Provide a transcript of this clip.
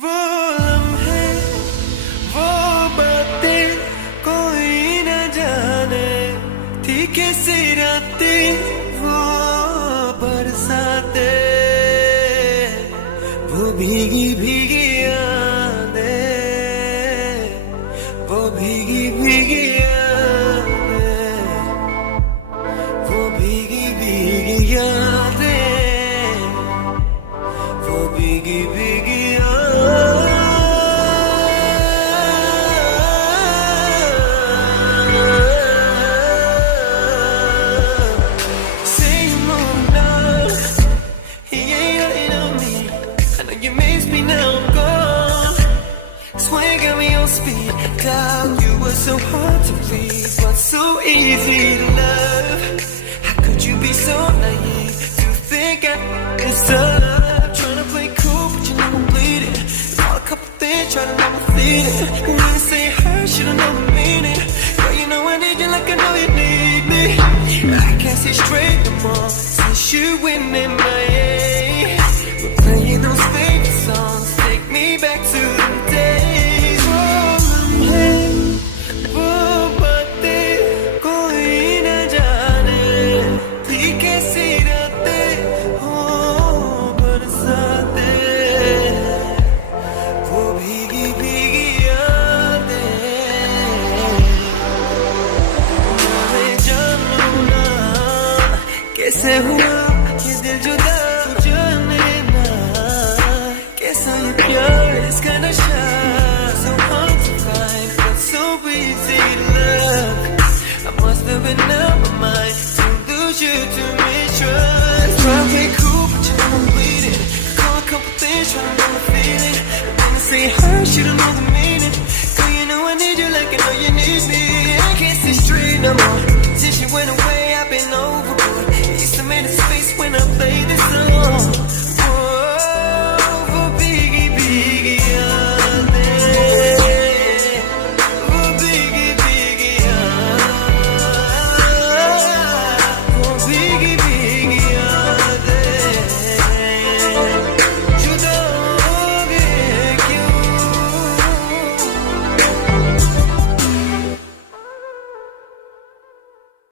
वो लम्हे वो बातें कोई न जाने थी कैसी रातें वो बरसाते वो भीगी भीगी यादें वो भीगी भीगी यादें वो भीगी भीगी यादें वो भीगी भीगी speed down. You were so hard to please, but so easy to love. How could you be so naive to think I'm stop? Trying to play cool, but you know I'm bleeding. All a couple things, trying to know I'm feeling. When you say her, should've known the meaning. Girl, you know I need you like I know you need me. I can't see straight no more since you went in my way. We're playing those favorite songs, take me back to the day. कैसे हुआ ये दिल जुदा जाने ना कैसा ये प्यार इसका नशा so hard to find but so easy to love I must have been out my mind to lose you to mistrust try to play cool but you know I'm bleeding call a couple things trying to know the feeling when I say her she don't know the meaning girl you know I need you like I know you need me I can't see straight no more